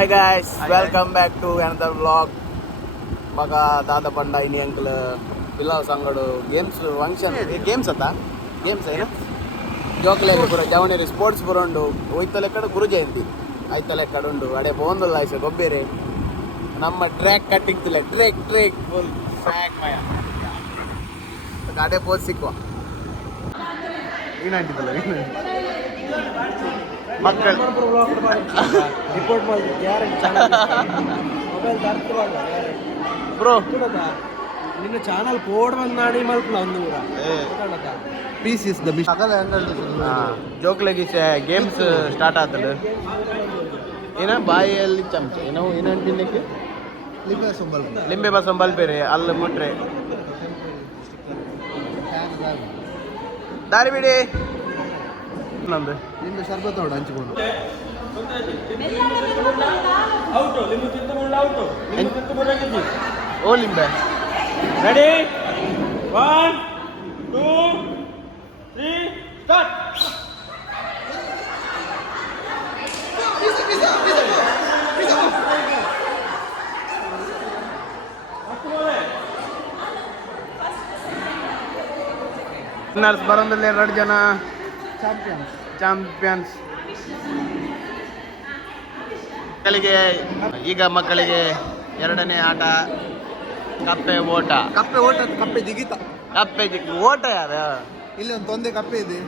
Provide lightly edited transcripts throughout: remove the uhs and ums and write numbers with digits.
Hi guys, welcome back to another vlog. Baka Tata Panda ini uncle Villa Sangadu games function games ata games aina jokle pura javanerna sports pura undu oitale ekkada guru jayanti aitale ekkada undu ade bondulla ise gobbere namma track cutting tile track full sack maya ade pose sikwa ಏನಂತಿದ್ದಲ್ಲ ಮಕ್ಕಳು report ಮಾಡಿ mobile bro ನಿನ್ನ channel code ಬಂದಾಡಿ ಮಲ್ಪಲ ಒಂದು piece is the beast ಅದಲ್ಲ ಜೋಕ್ಲೆಗಿ games start ಆಗ್ತದೆ ಏನ ಬಾಯಲ್ಲಿ ಚಮಚ ಏನೋ ಏನಂತ ತಿನ್ನಕ್ಕೆ ಲಿಂಬೆ ಬಸಂಬಲ್ ಬೇರೆ ಅಲ್ಲಿ ಮುಟ್ರೆ ದಾರಿ ಬಿಡಿ ನಂದು ನಿಂದು ಶರ್ಬತ್ ನೋಡು ಹಂಚಿಕೊಂಡು ಓ ಲಿಂಬೆ ರೆಡಿ 1 2 3 ಸ್ಟಾರ್ಟ್ ವಿನ್ನರ್ಸ್ ಬರೋದಿಲ್ಲ 2 ಜನ ಚಾಂಪಿಯನ್ಸ್ ಮಕ್ಕಳಿಗೆ ಈಗ ಮಕ್ಕಳಿಗೆ ಎರಡನೇ ಆಟ ಕಪ್ಪೆ ಓಟ ಕಪ್ಪೆ ಜಿಗಿತ ಓಟ ಯಾರ ಇಲ್ಲಿ ಒಂದು ತೊಂದೆ ಕಪ್ಪೆ ಇದೆ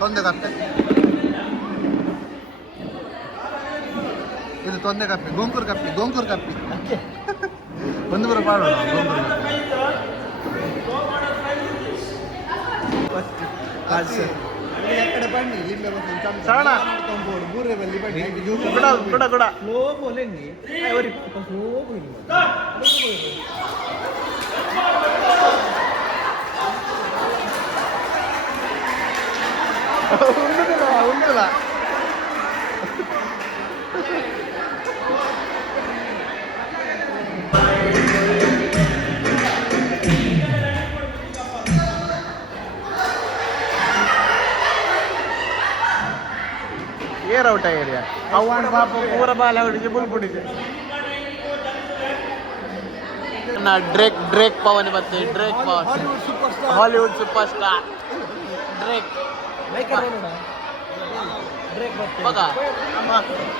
ತೊಂದೆ ಕಪ್ಪೆ ಇದು ತೊಂದೆ ಕಪ್ಪೆ ಗೋಂಕೂರು ಕಪ್ಪೆ ಒಂದು ಬರ ಮಾಡೋಣ ಗೋಂಕೂರು ಕಪ್ಪೆ ಎಕ್ಕಡೆ ಬನ್ನಿ ಲಿಂಬೆ ಸಣ್ಣ ಕೂಡ ಸ್ಲೋ ಬೋಲೆನ್ನಿ ಸ್ಲೋ ಉಂಡಿಲ್ಲ ಏರ್ ಔಟ್ ಏರಿಯಾ ಅವನ ಪಾಪ ಪೂರ ಬಾಲ್ ಔಟಿಗೆ ಬುಲ್ಪುಡಿದೆ ಡ್ರೇಕ್ ಪವನ್ ಮತ್ತೆ Drake Pavan Hollywood superstar Drake ಬಗ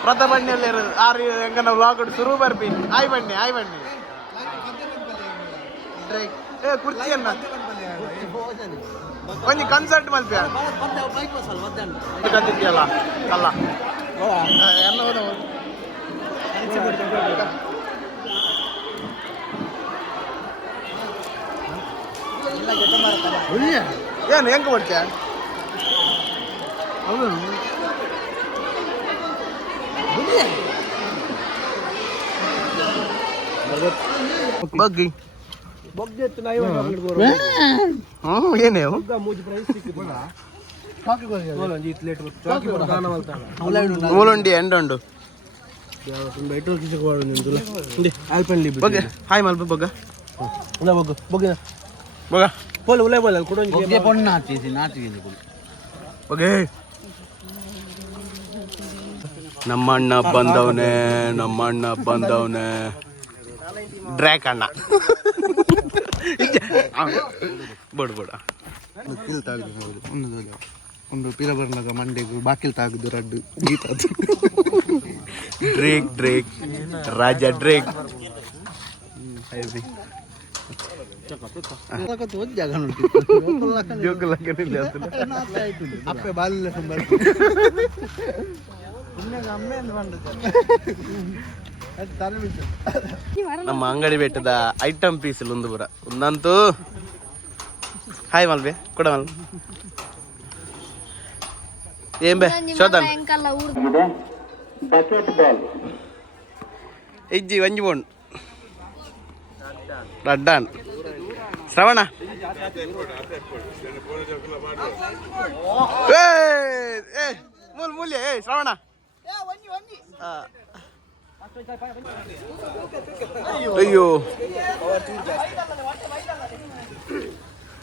ಪ್ರಥಮಣ್ಣಲ್ಲಿ ಇರೋದು ಆರು ಹೆಂಗನ ವ್ಲಾಗ್ ಶುರು ಬರ್ಬಿ ಆಯ್ ಬನ್ನಿ ಡ್ರೇಕ್ ಕುರ್ಚಿಯನ್ನ ಒಂದು ಕನ್ಸರ್ಟ್ ಮಲ್ಪೆ ಕತ್ತಿದ್ಯಲ್ಲ ಅಲ್ಲ ಏನು ಹೆಂಗೆ ಮಾಡ್ತೀಯ ಬಗ್ಗಿ ಏನೇ ಮೂಲುಂಡಿ ಎಂಡುಂಡು ಹಾಯ್ ಮಲ್ಪ ಬಗ್ಗ ನಮ್ಮಣ್ಣ ಬಂದವನೆ ಡ್ರ್ಯಾಕ್ ಅಣ್ಣ ಬಡ ಒಂದು ಪಿರಬರ್ನಗ ಮಂಡೆಗೂ ಬಾಕಿಲ್ ತಾಗುದು ರಡ್ಡು ಗೀತ ಡ್ರೇಕ್ ರಾಜ ಡ್ರೇಕ್ ಅಪ್ಪೆ ಬಾಲಿಲ್ಲ ನಮ್ಮ ಅಂಗಡಿ ಬೆಟ್ಟದ ಐಟಮ್ ಪೀಸ್ ಒಂದು ಬರ ಒಂದಂತೂ ಹಾಯ್ ಮಲ್ಬೆ ಕೊಡ ಮಲ್ ಏನ್ ಬೇ ಶೋಧನ್ ಇಜ್ಜಿ ಒಂಜಿ ಬೋಂಡ್ ರಡ್ಡಾನ್ ಶ್ರವಣ ಮೂಲ್ಯ ಶ್ರವಣ ಅಯ್ಯೋ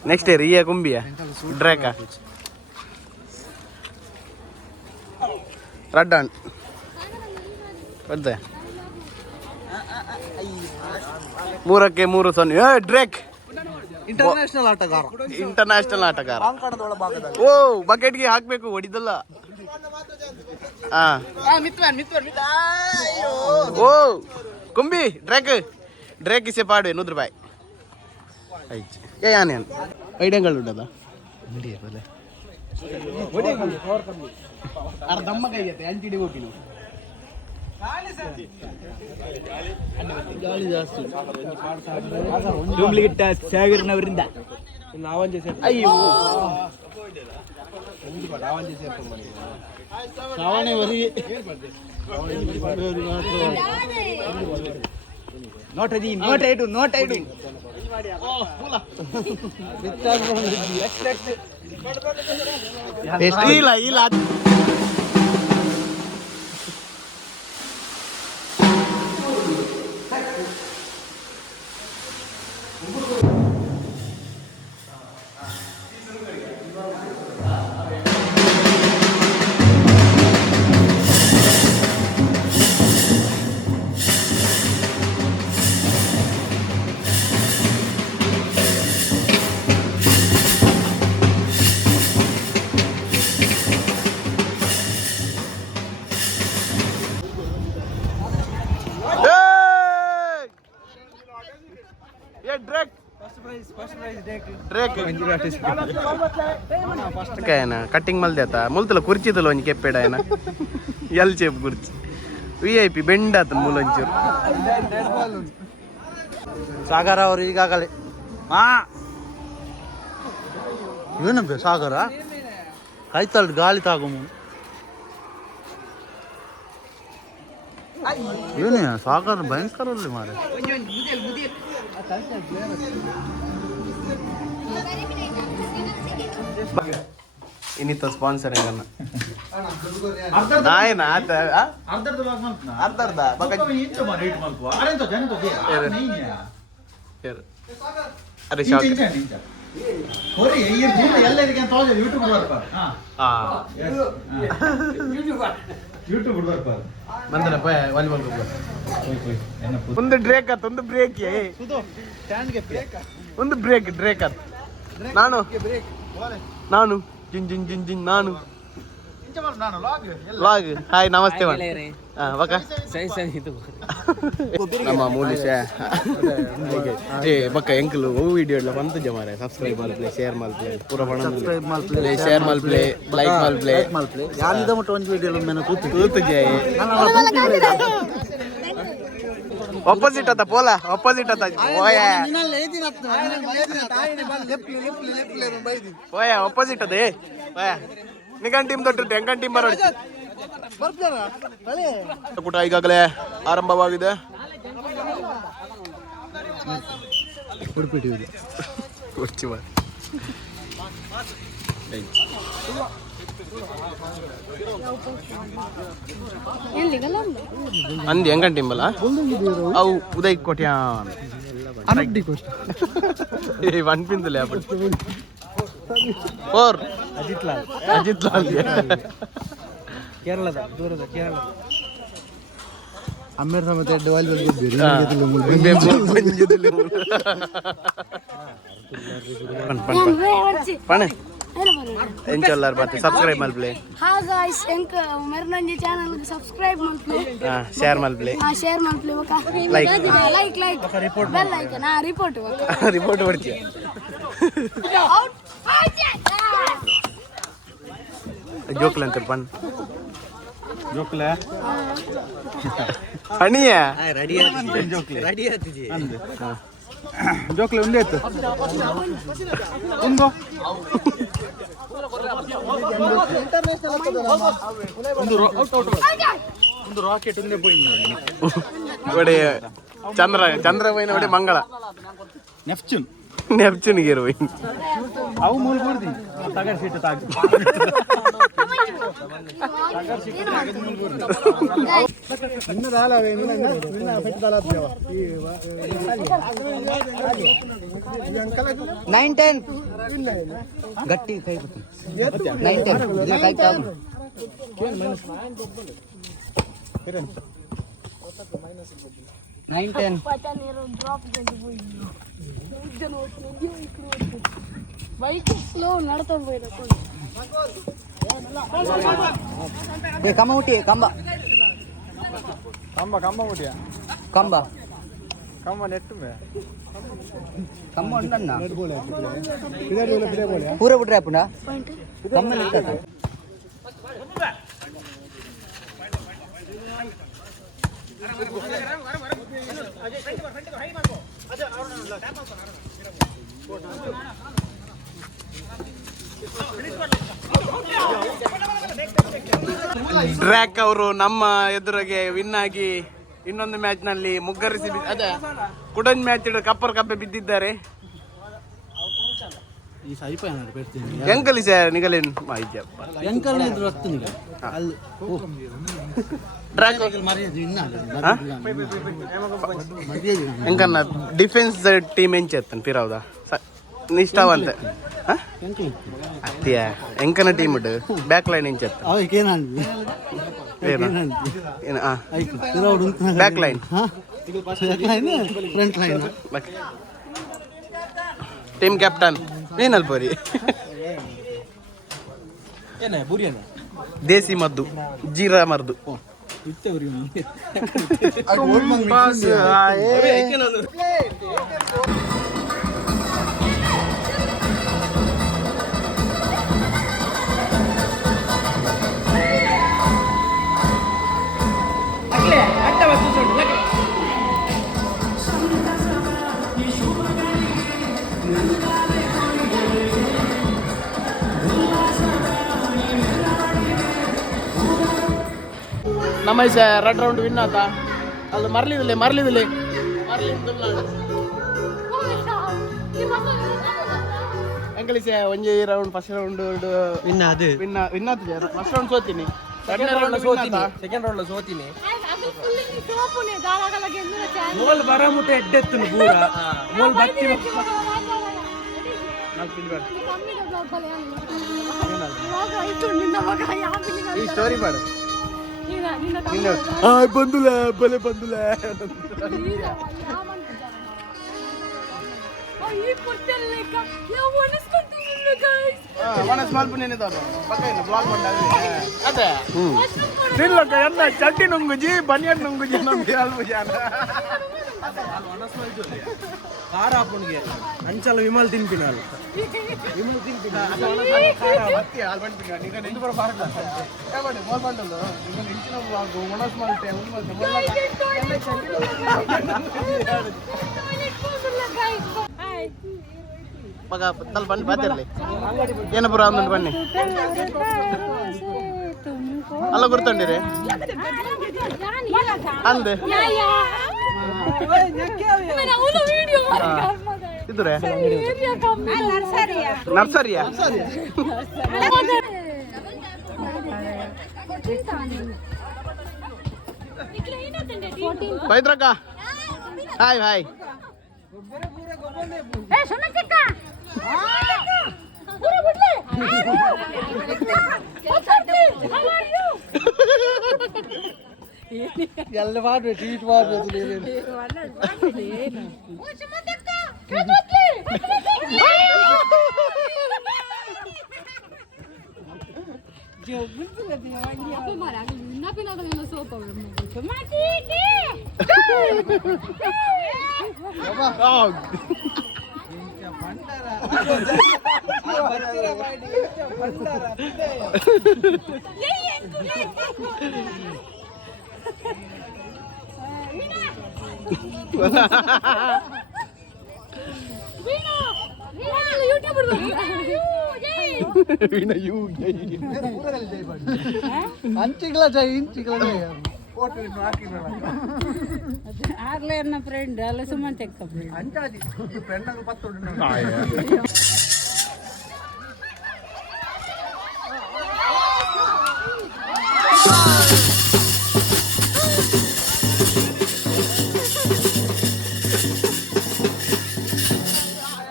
ನೆಕ್ಸ್ಟ್ ಇಯರ್ ಕುಂಬಿಯ ಡ್ರ್ಯಾಕ ರಡ್ಡಾನ್ ಬರ್ದೆ 3-3-0. ಡ್ರೇಕ್ ಇಂಟರ್ನ್ಯಾಷನಲ್ ಆಟಗಾರ. ಓ ಬಕೆಟ್ಗೆ ಹಾಕ್ಬೇಕು, ಹೊಡಿದಲ್ಲ. ಓ ಕುಂಬಿ ಡ್ರೇಕ್ ಇಸೆ ಪಾಡುವೆ 100 ರೂಪಾಯಿ. ಯಾನೆ ಐಡಿಯಗಳು ಉಂಟದ ಅರ್ಧಮ್ಮ ಕೈಗತ್ತೆ ಅಂಚಿಡಿ ಹೋಗಿ ನೀವು ಗಾಳಿ ಜಾಸ್ತಿ ಡೂಪ್ಲಿಕೇಟ್ ಸಾವಿರನವರಿಂದ ಅಯ್ಯೋ ಶ್ರಾವಣೆ ವರೆಗೆ ನೋಟ್ ಐಡು ಇಲ್ಲ ಕಟ್ಟಿಂಗ್ ಮಲ್ದೆ ಆತ ಮುಲ್ತಲ ಕುರ್ಚಿದಲ್ಲ ಒಂಜಿ ಕೆಪ್ಪೆಡ ಏನ ಎಲ್ ಚೇಪ್ ಕುರ್ಚಿ VIP ಬೆಂಡ್ ಆತ ಮೂಲಂಚೂರು ಸಾಗರ ಅವರು ಈಗಾಗಲೇ ಏನಂಬೆ ಸಾಗರ ಆಯ್ತಲ್ ಗಾಳಿ ತಾಗು ಏನೇ ಸಾಗರ ಭಯಂಕರ ಮಾರೆ ಇನ್ನಿತ್ತ ಸ್ಪಾನ್ಸರ್ ಅರ್ಧ ಅರೆ ಒಂದು ಡ್ರೇಕ್ ಆತ ಒಂದು ಬ್ರೇಕ್ ಒಂದು ಬ್ರೇಕ್ ಆತ ನಾನು ಜಿನ್ ಜಿನ್ ಜಿನ್ ಜಿನ್ ನಾನು ಲಾಗ್ ಹಾಯ್ ನಮಸ್ತೆ ನಮ್ಮ ಮೂಲಿಶ ಬಕ್ಕ ಎಂಕಲು ಓ ವಿಡಿಯೋ ಎಲ್ಲ ಬಂತು ಜಮಾರೆ ಸಬ್ಸ್ಕ್ರೈಬ್ ಮಲ್ಪ್ಲೆ ಶೇರ್ ಮಲ್ಪ್ಲೆ ಪೂರ ಬಣ ಶೇರ್ ಮಲ್ಪ್ಲೆ ಲೈಕ್ ಮಲ್ಪ್ಲೆ ಯಾನಿದ ಮಟ್ಟ ಒಂದು ವಿಡಿಯೋ ಮೆನ ಕೂತು ಜೈ ಆಪೋಸಿಟ್ ಅತ್ತ ಪೋಲ ಆಪೋಸಿಟ್ ಅತ್ತ ಓಯ ಆಪೋಸಿಟ್ ಅದೇ ಓಯ ನಿಗನ್ ಟೀಮ್ ದೊಡ್ಡ ಎಂಗನ್ ಟೀಮ್ ಬರೋಡಿ ಕೂಟ ಈಗಾಗಲೇ ಆರಂಭವಾಗಿದೆ. ಅಂದಿ ಎಂಗನ್ ಟೀಮ್ ಅಲ್ಲ ಅವು ಉದಯ್ ಕೊಟ್ಯಾನ್ ಒನ್ ಪಿಂದಲೇ ಫೋರ್ ಅಜಿತ್ ಲಾಲ್ ಕೇರಳದ ದೂರದ ಕೇರಳ ಅಮ್ಮೇರ್ ಸಮೇತ ಎಡ್ಡೆ ವಾಲಿಬಾಲ್ ಪಣ ಎಂಚಲ್ಲಾರ್ ಬರ್ತೆ ಸಬ್ಸ್ಕ್ರೈಬ್ ಮಲ್ಪ್ಲೆ ಹಾ ಗಾಯ್ಸ್ ಎಂಕ ಮರ್ನಂಜಿ ಚಾನೆಲ್ ಗೆ ಸಬ್ಸ್ಕ್ರೈಬ್ ಮಲ್ಪ್ಲೆ ಶೇರ್ ಮಲ್ಪ್ಲೆ ಲೈಕ್ ಬೆಲ್ ಲೈಕ್ ನಾ ರಿಪೋರ್ಟ್ ಮಾಡ್ತೀಯ ಜೋಕ್ಲ ಅಂತ ಪಣ್ ಜೋಕ್ಲ ಹಣಿಯ ಜೋಕ್ಲೆ ಒಂದೇ ಇತ್ತು ಒಂದು ರಾಕೆಟ್ ಒಂದೇ ಒಡೆ ಚಂದ್ರ ಪೈನ ಒಡೆ ಮಂಗಳ ನೆಪ್ಚೂನ್ಗೆ ಇರುವ ಅವು ಮೂಲ ಬರ್ತೀನಿ ತಗರ್ ಸೀಟ್ ತಾಗಿ ಗಟ್ಟಿ ಕೈ 9-10 ಕೈ 9-10 బైక్ స్లో నడతాడు పోయిన ಕಂಬ ಮುಟ್ಟಿ ಕಂಬ ಕಂಬ ನೆಟ್ಟು ಕಂಬ ಉಂಟಣ್ಣ ಪೂರ ಬಿಟ್ರೆ ಅಪ್ಪಣ್ಣ ಕಂಬ ನಿಲ್ತದ ಡ್ರ್ಯಾಕ್ ಅವರು ನಮ್ಮ ಎದುರಿಗೆ ವಿನ್ ಆಗಿ ಇನ್ನೊಂದು ಮ್ಯಾಚ್ ನಲ್ಲಿ ಮುಗ್ಗರಿಸಿ ಅದೇ ಕುಡನ್ ಮ್ಯಾಚ್ ಕಪ್ಪರ್ ಕಪ್ಪೆ ಬಿದ್ದಿದ್ದಾರೆ. ಎಂಕಲ್ ನಿಗಲೇನು ಎಂಕನ್ನ ಡಿಫೆನ್ಸ್ ಟೀಮ್ ಎಂಚೆತ್ತನ್ ಪಿರಾವ್ದ ನಿಷ್ಠಾವಂತ ಅತ್ಯ ಎಂಕನ ಟೀಮ್ ಉಂಟು ಬ್ಯಾಕ್ ಲೈನ್ ಎಂಚೆತ್ತ back line front line team captain ಏನಲ್ ಪೋರಿ ದೇಸಿ ಮದ್ದು ಜೀರಾ ಮರ್ದು ನಮ್ಮ ರೆಡ್ ರೌಂಡ್ ವಿನ್ ಆತ ಅದು ಮರ್ಲಿದಿಲ್ಲ ಎಂಕಲಿಸ ಒಂಜಿ ರೌಂಡ್ ಫಸ್ಟ್ ರೌಂಡ್ ವಿನ್ ಆತ ಫಸ್ಟ್ ರೌಂಡ್ ಸೋತೀನಿ ಸೆಕೆಂಡ್ ರೌಂಡ್ ಸೋತೀನಿ ಮೋಲ್ ಬರಮುಟ ಎಡ್ಡೆತ್ತನು ಪೂರ ಮೋಲ್ ಬತ್ತಿ ಈ ಸ್ಟೋರಿ ಮಾಡು ಬಂದುಲ ಬಲೆ ಬಂದುಲ ಚಟ್ಟಿ ನುಂಗುಜಿ ಬನಿಯನ್ ನುಂಗುಜಿ ನಮ್ಗೆ ಕಾರಾಪುಣ್ಗೆ ಅಂಚಲ ವಿಮಲ್ ತಿನ್ಪಿನಾಲ್ ಮಗ ತಲ್ ಬನ್ನಿ ಬಾತಿರ್ಲಿ ಏನ ಪುರ ಒಂದುಂಟು ಬನ್ನಿ ಅಲ್ಲ ಗುರ್ತಂಡಿರಿ ಅಂದೆ ಇದ್ರೆ ನರ್ಸರಿಯಾ ಪೈತ್ರಕ್ಕ ಹಾಯ್ ಹಾಯ್ ಎಲ್ಲ ಮಾಡ್ಬೇಕು ಟ್ವೀಟ್ ಮಾಡ್ಬೇಕು ಆಗ್ಲೇ ನನ್ನ ಫ್ರೆಂಡ್ ಅಲ್ಲ ಸುಮಂತ ಅಂಚಾದಿ ಫ್ರೆಂಡ್ ಆಗ ಪತ್ತೊಂಡು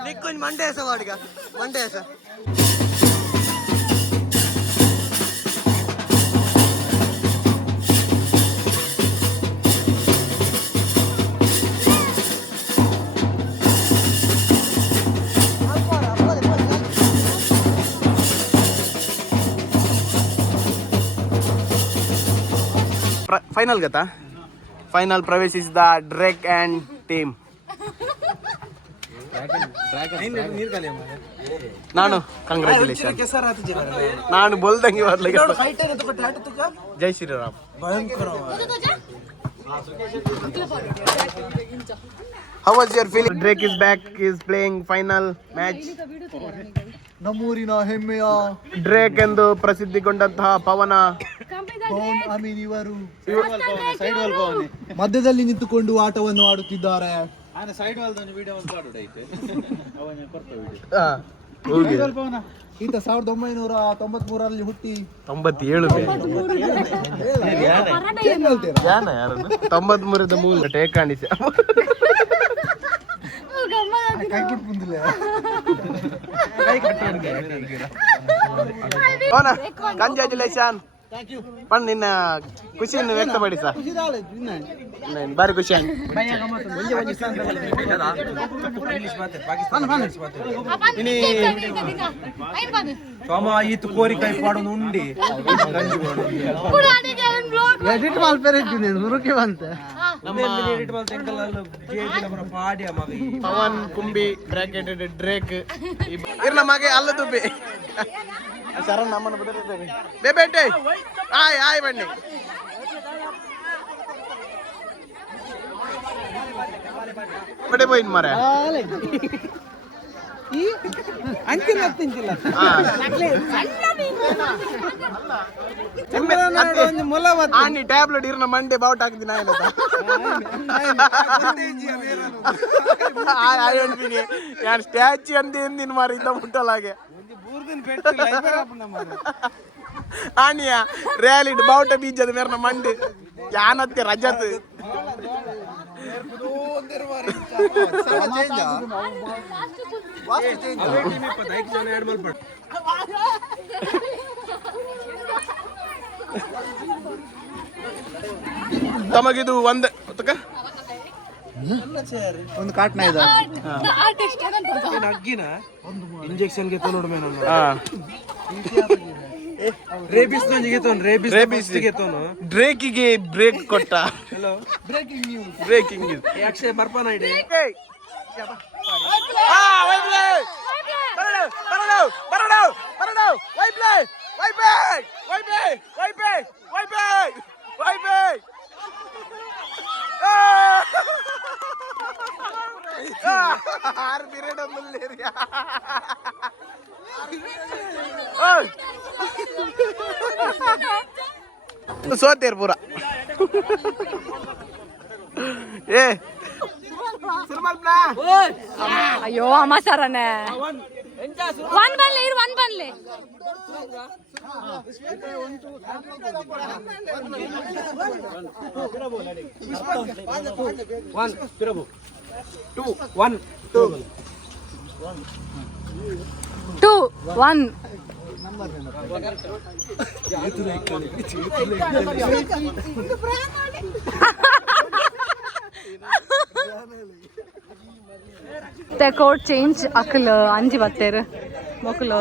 ನಿಕ್ಕೊಂದು ಮಂಡೆ ಹೆಸ ವಾಡಿಗ ಮಂಡೆ ಹೆಸ ಫೈನಲ್ ಗೊತ್ತಾ ಫೈನಲ್ ಪ್ರವೇಶಿಸಿದ ಡ್ರೇಕ್ ಅಂಡ್ ಟೀಮ್. ನಾನು ಕಂಗ್ರ್ಯಾಚುಲೇಷನ್ ನಾನು ಬೋಲ್ದಂಗೆ ಜೈ Shriram. How was your feeling? Drake is back, is playing final match. ನಮ್ಮೂರಿನ ಹೆಮ್ಮೆಯ ಡ್ರೇಕ್ ಎಂದು ಪ್ರಸಿದ್ಧಿಗೊಂಡಂತಹ ಪವನ್ ಇವರು ಮಧ್ಯದಲ್ಲಿ ನಿಂತುಕೊಂಡು ಆಟವನ್ನು ಆಡುತ್ತಿದ್ದಾರೆ. ಈತ 1993ರಲ್ಲಿ ಹುಟ್ಟಿ 93ದ ಮೂಲ ಟೇಕ್ ಕಾಣಿಸಿ ಕಂಗ್ರ್ಯಾಚುಲೇಷನ್. ಪಣ್ ನಿನ್ನ ಖುಷಿಯನ್ನು ವ್ಯಕ್ತಪಡಿಸ ಬಾರಿ ಖುಷಿ ಈತ ಕೋರಿಕಾಯಿ ಪಾಡೋದು ಉಂಡಿ ಎಡಿಟ್ ಪವನ್ ಕುಂಬಿ ಬ್ರಾಕೆಟೆಡ್ ಡ್ರೇಕ್ ಇರ್ನ ಮಗೆ ಅಲ್ಲ ತುಬ್ಬಿ ಶರಣ್ ನಮ್ಮನ್ನು ಬದಲಿದ್ದೇವೆ ಬೇಬೇಟೆ ಆಯ್ ಆಯ್ ಬನ್ನಿ ಬಡೆ ಹೋಯ್ತು ಮರ ಟ್ಯಾಬ್ಲೆಟ್ ಇರ್ನ ಮಂಡೆ ಬಾವುಟ ಹಾಕಿದ್ದೀನಿ ಯಾರು ಸ್ಟ್ಯಾಚು ಅಂತ ಎಂದಿನ ಮಾರಿ ಇದ್ದ ಮುಟ್ಟಲಾಗೆ ಆನಿಯ ರ್ಯಾಲಿಡ್ ಬಾವುಟ ಬೀಜದ ಮೇರ್ನ ಮಂಡೆ ಯಾನತ್ತೆ ರಜತ್ ತಮಗಿದು ಒಂದು ಕಾಟ್ನ ಇದೆ ಅಗ್ಗಿನ ಇಂಜೆಕ್ಷನ್ಗೆ ನೋಡ್ಮೆ ರೇಬಿಸ್ ಡ್ರೇಕಿಗೆ ಬ್ರೇಕ್ ಕೊಟ್ಟ ಬ್ರೇಕಿಂಗ್ ಯಾಕೆ ಬರ್ಪಾನ ಇಡಿ ಸೋತೇರ್ ಪೂರ ಏ ಅಯ್ಯೋ ಅಮ್ಮ ಸರನೆ ಒನ್ ಬನ್ಲೆ ಇರು ಒನ್ ಬನ್ಲೆ ಟೂ ಒನ್ ಕೋಟ್ ಚೇಂಜ್ ಅಕ್ಕಲು ಅಂಜಿ ಬತ್ತೇರು ಮೊಕ್ಕಲು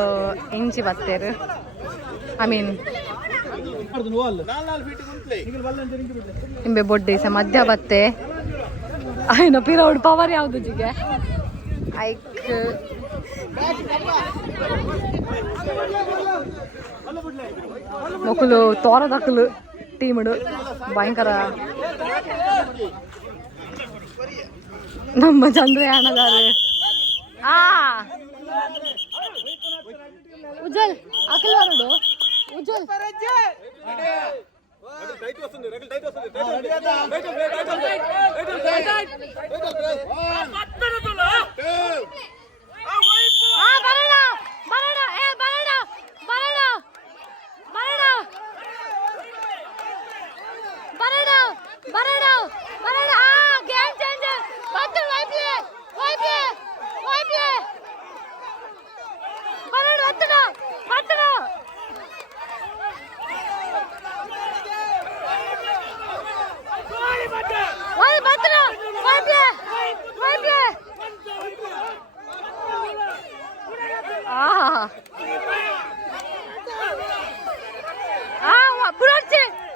ಇಂಚಿ ಬತ್ತೇರು ಐ ಮೀನ್ ನಿಂಬೆ ಬೊಡ್ಡೆ ಸ ಮಧ್ಯ ಬತ್ತೆ ಆಯ್ನ ಪಿರೌಡ್ ಪವರ್ ಯಾವ್ದು ಜಿಗೆ ಐಕ್ ಮೊಕ್ಕಲು ತೋರದಕ್ಕಲು ಟೀಮಡು ಭಯಂಕರ ನಮ್ಮ ಚಂದ್ರಯಾನದಾರೆ ಉಜ್ವಲ್ ಅಕಲ್ ಹೊರಡು ಉಜ್ವಲ್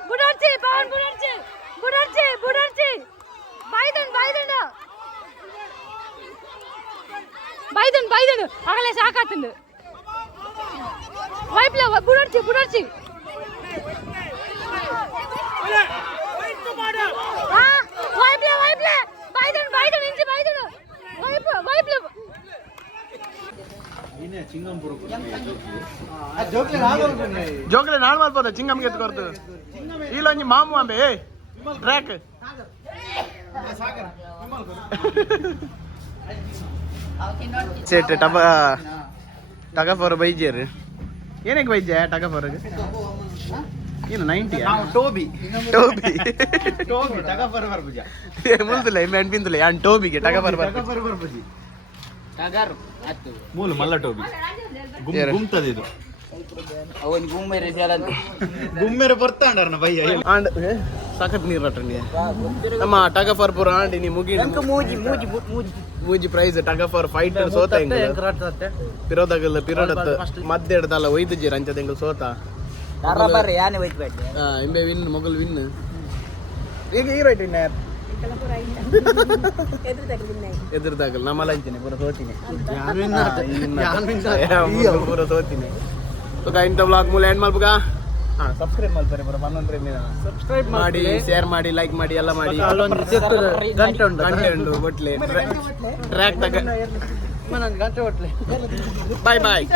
Budarchi, Pawan Budarchi. ಬೈದನು ಆಗಲೇ ಸಾಕಾತಂದು ವೈಪ್ಲೆ ಬುಡರ್ಚಿ ವೈಪ್ಲೆ ಬೈದನು ಇಂಚಿ ಬೈದನು ವೈಪ್ಲೆ ಜೋಕ್ಲೆ ನಾಳೆ ಮಾಡ್ಬೋದ ಚಿಂಗಮ್ಗೆ ಎತ್ಕೊರ್ತು ಇಲ್ಲ ಒಂಜಿ ಮಾಮು ಅಂಬೆ ಟ್ರ್ಯಾಕ್ ಸೆಟ್ ಟಗ ಫಾರ್ ಬೈಜರ್ ಏನಕ್ಕೆ ಬೈಜೆ ಟಗ ಫಾರ್ ಏನು 90 ಟೋಬಿ ಟಗ ಫಾರ್ ಬರ್ಬುಜ ಮುಲ್ತುಲೆ ಮೆಣ್ಪಿಂತುಲೆ ಯಾನ್ ಟೋಬಿಗೆ ಟಗ ಫಾರ್ ಬರ್ಬುಜಿ ಟಗರ್ ಅತ್ತು ಮೂಲ ಮಲ್ಲ ಟೋಬಿ ಗುಮ್ತದೆ ಇದು ಅವನ್ ಗುಮ್ಮೆರೆ ಬರ್ತಾಂಡರ್ನ ಬಯ್ಯ ಆಂಡ್ ಸಾಕತ್ ನೀರ್ ರಟ್ರನಿ ನಮ್ಮ ಟಗ ಫಾರ್ ಪುರ ಆಂಡಿ ನೀ ಮುಗಿ ಮೂಜಿ ಪ್ರೈಸ್ ಟಗ ಫಾರ್ ಫೈಟರ್ ಸೋತ ಪಿರೋದಗಲ್ಲ ಪಿರೋಡತ್ ಮಧ್ಯ ಹಿಡ್ದಲ್ಲ ಒಯ್ದು ಜೀರ ಅಂಚದ ಎಂಗಲ್ ಸೋತ ಇಂಬೆ ವಿನ್ ಮೊಗಲ್ ವಿನ್ ಈಗ ಹೀರೋ ಇಟ್ಟಿನ ಎದುರ್ದಾಗಲ್ಲ ನಮ್ಮಲ್ಲ ಅಂತೀನಿ ಪೂರ ಸೋತೀನಿ ಪೂರ ಸೋತೀನಿ ಇಂಥ ಬ್ಲಾಗ್ ಮೂಲ ಎಂಡ್ ಮಾಡ್ಬೇಕಾ ಸಬ್ಸ್ಕ್ರೈಬ್ ಮಾಡ್ತಾರೆ ಬರೋ ಸಬ್ಸ್ಕ್ರೈಬ್ ಮಾಡಿ ಶೇರ್ ಮಾಡಿ ಲೈಕ್ ಮಾಡಿ ಎಲ್ಲ ಮಾಡಿ ಗಂಟೆ ಉಂಟು ಬಟ್ಲೆ ಟ್ರ್ಯಾಕ್ ತಗ ಬಾಯ್ ಬಾಯ್